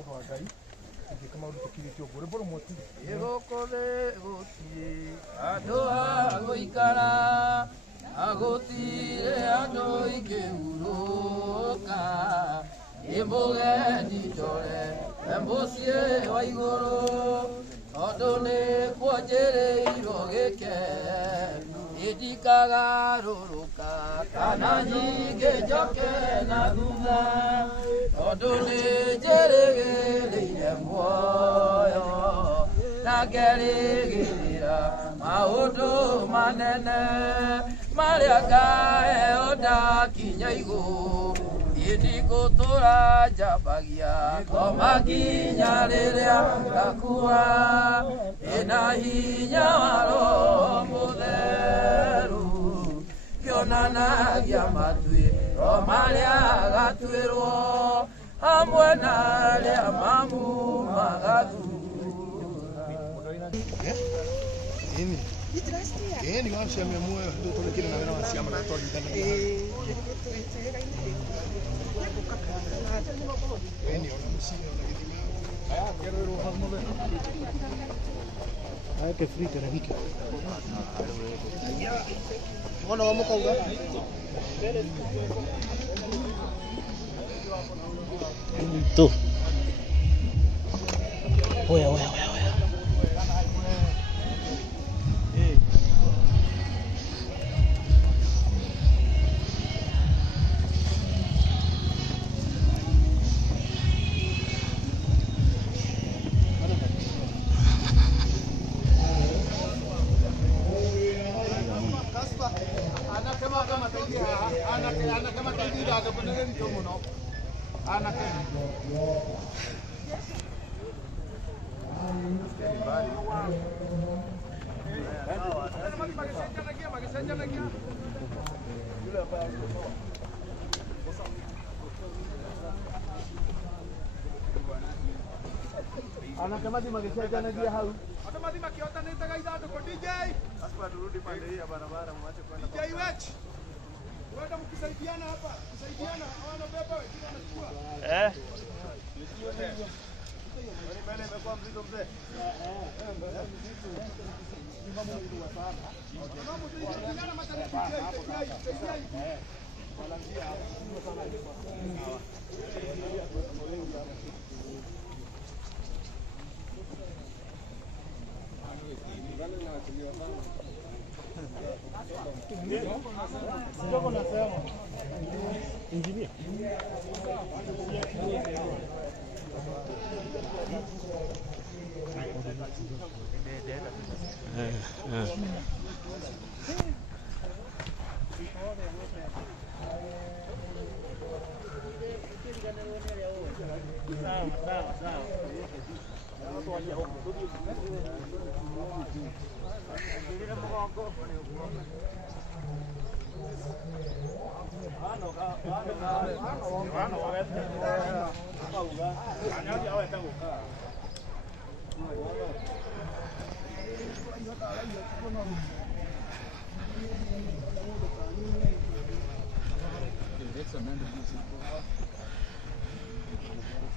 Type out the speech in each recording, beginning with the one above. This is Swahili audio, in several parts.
mũndũ wa Ngai ngĩka maũndũ tũkirĩtio ngũrĩ mbũrũ mwoti igũkũrĩ gũtirĩ andũ a gũikara agũtirĩ andũ ingĩhurũka mũgeni njore mũciĩ wa igũrũ tondũ nĩ kuonjĩrĩirwo gĩkeno ndikagarũrũka kana nyingĩ njoke na thutha tondũ nĩ njĩrĩgĩrĩire muoyo na ngerĩgĩrĩra maũndũ manene marĩa ngaheo ndakinya igũrũ ndikũtũra njambagia ngoma nginya rĩrĩa ngakua ĩna hinya wa Roho Mũtheru kĩonanagia matuĩro marĩa gatuĩrwo hamwe na arĩa mamumaga thutha. Ni wacemia muoyo tũtũrĩkire na wĩra wa ciama na twanyitanagia que frito era rica. Bueno, vamos a jugar. Tú. Voy. Anakamazi magishajanajia hau. Anakamazi makiotaneta gaithandũkũ DJ. Aspa turudi pande hii ya barabara mwache kwenda. DJ Wech. Wewe mkisaidiana hapa, kusaidiana hawana beba wengine wanachukua. Wewe pale imekuwa mzito mzee. Mama ndio sana. Mama tunashirikiana matani DJ. Balanzia hapo. Ingeniero.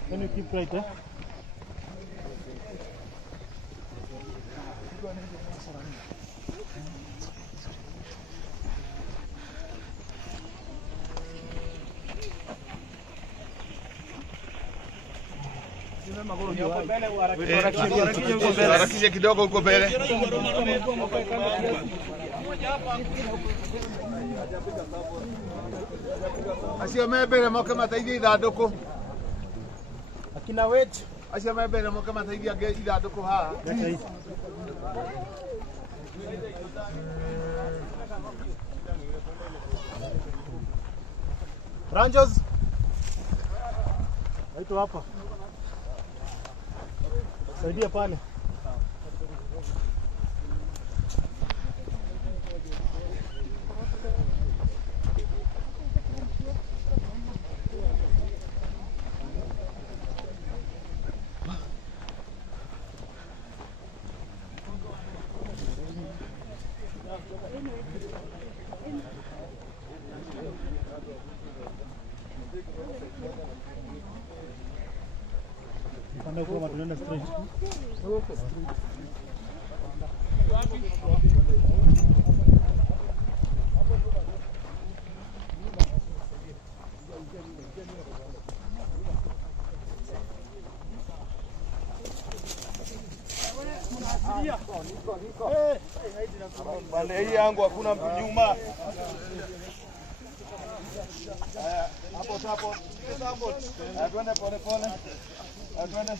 Can you keep right there? Harakisha kidogo huko mbele. Acio mbele moke mateithie ithandũkũ. Akina wetu acio mbele moke mateithie ithandũkũ haha. Rangers. Waitu hapa. Saidia pale. Panda kwa tunaenda straight. Pande hii yangu hakuna mtu nyuma. Hapo hapo. Twende pole pole. Twende.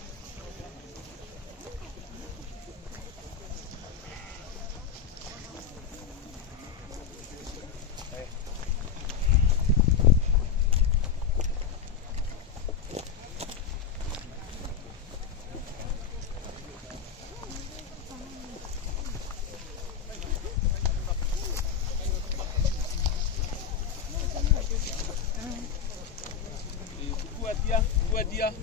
Dia.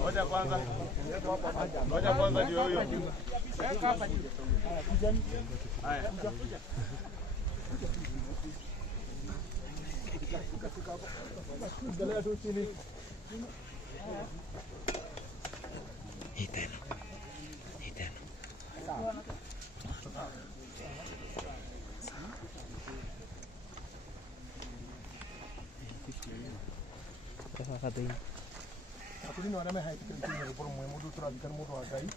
Ngoja kwanza ndio huyo. Haya. Akuni no arame haiti kiri por mo mudu tura dikan mudu agai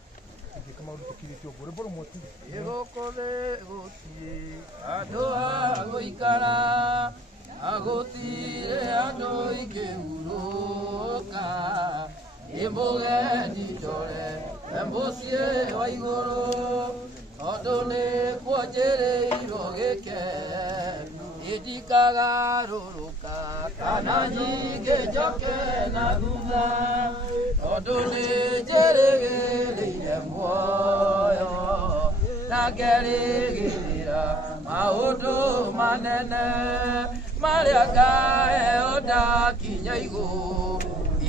kama udu kiri tio por moti ego kole goti adoa goikara agotire adoi keuroka emboge ni chore embosie waigoro odone kwajere irogeke idikaga ruruka kana nyige joke na duza odone jerege mwoyo nagerigirira maudu manene mariaga eoda kinyaigo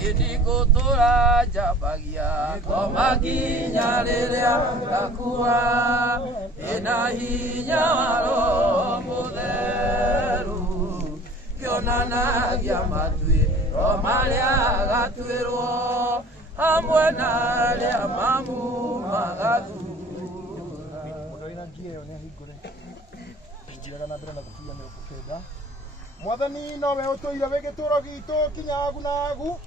idikotora jabagia komaginya riria gakua ina hinya waro mutheru kionanagia matui romaria gatuirwo hamwe na aria mamu magathu Mwathani nowe utuire we gituro gitu kinyagu nagu